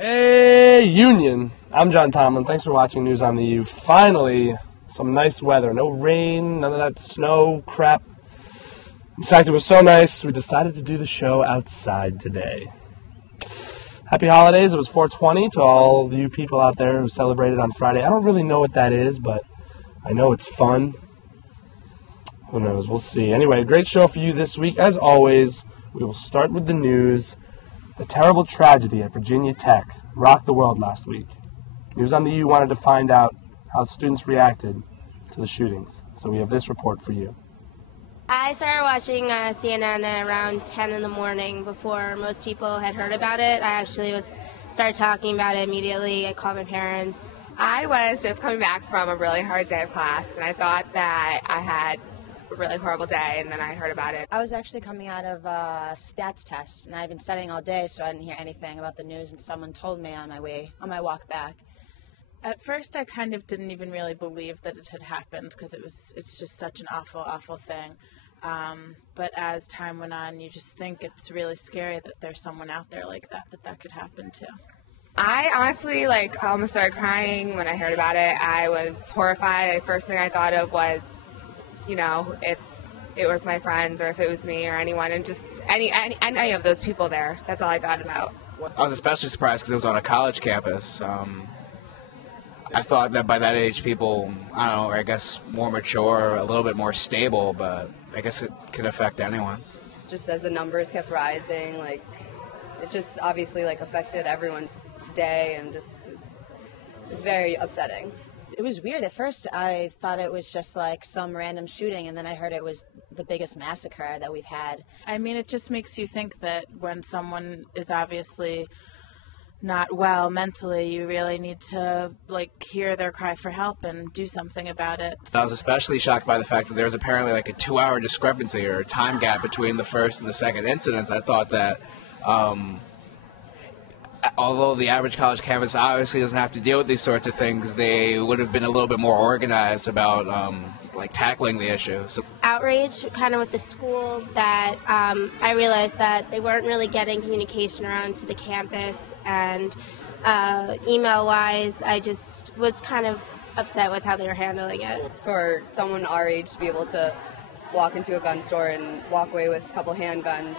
Hey, Union. I'm John Tomlin. Thanks for watching News on the U. Finally, some nice weather. No rain, none of that snow crap. In fact, it was so nice, we decided to do the show outside today. Happy holidays. It was 420 to all you people out there who celebrated on Friday. I don't really know what that is, but I know it's fun. Who knows? We'll see. Anyway, great show for you this week. As always, we will start with the news. The terrible tragedy at Virginia Tech rocked the world last week. News on the U wanted to find out how students reacted to the shootings. So we have this report for you. I started watching CNN at around 10 in the morning before most people had heard about it. I actually started talking about it immediately. I called my parents. I was just coming back from a really hard day of class, and I thought that I had a really horrible day, and then I heard about it. I was actually coming out of a stats test, and I'd been studying all day, so I didn't hear anything about the news, and someone told me on my walk back. At first, I kind of didn't even really believe that it had happened because it's just such an awful, awful thing. But as time went on, you just think it's really scary that there's someone out there like that could happen to. I honestly, almost started crying when I heard about it. I was horrified. The first thing I thought of was, if it was my friends or if it was me or anyone, and just any of those people there. That's all I thought about. I was especially surprised because it was on a college campus. I thought that by that age, people, I guess more mature, a little bit more stable, but I guess it could affect anyone. Just as the numbers kept rising, it just obviously affected everyone's day, and just it's very upsetting. It was weird. At first, I thought it was just some random shooting, and then I heard it was the biggest massacre that we've had. I mean, it just makes you think that when someone is obviously not well mentally, you really need to hear their cry for help and do something about it. I was especially shocked by the fact that there was apparently a 2-hour discrepancy or time gap between the first and the second incidents. I thought that although the average college campus obviously doesn't have to deal with these sorts of things, they would have been a little bit more organized about tackling the issue. So Outrage kind of with the school that I realized that they weren't really getting communication around to the campus, and email-wise, I just was kind of upset with how they were handling it. For someone our age to be able to walk into a gun store and walk away with a couple handguns,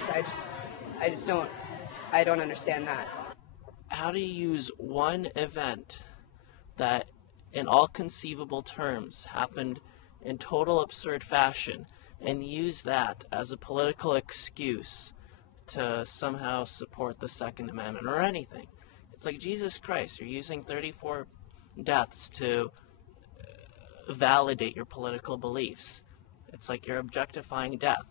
I don't understand that. How do you use one event that in all conceivable terms happened in total absurd fashion and use that as a political excuse to somehow support the Second Amendment or anything? It's like, Jesus Christ, you're using 34 deaths to validate your political beliefs. It's like you're objectifying death.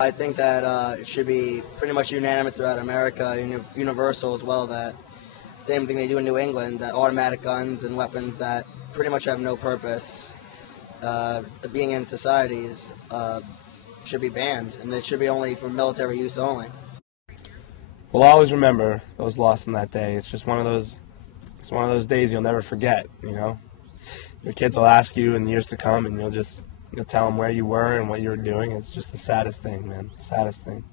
I think that it should be pretty much unanimous throughout America, universal as well, that same thing they do in New England, that automatic guns and weapons that pretty much have no purpose being in societies should be banned, and it should be only for military use only. We'll always remember those lost on that day. It's just one of those days you'll never forget, Your kids will ask you in years to come, and you'll tell them where you were and what you were doing. It's just the saddest thing, man. Saddest thing.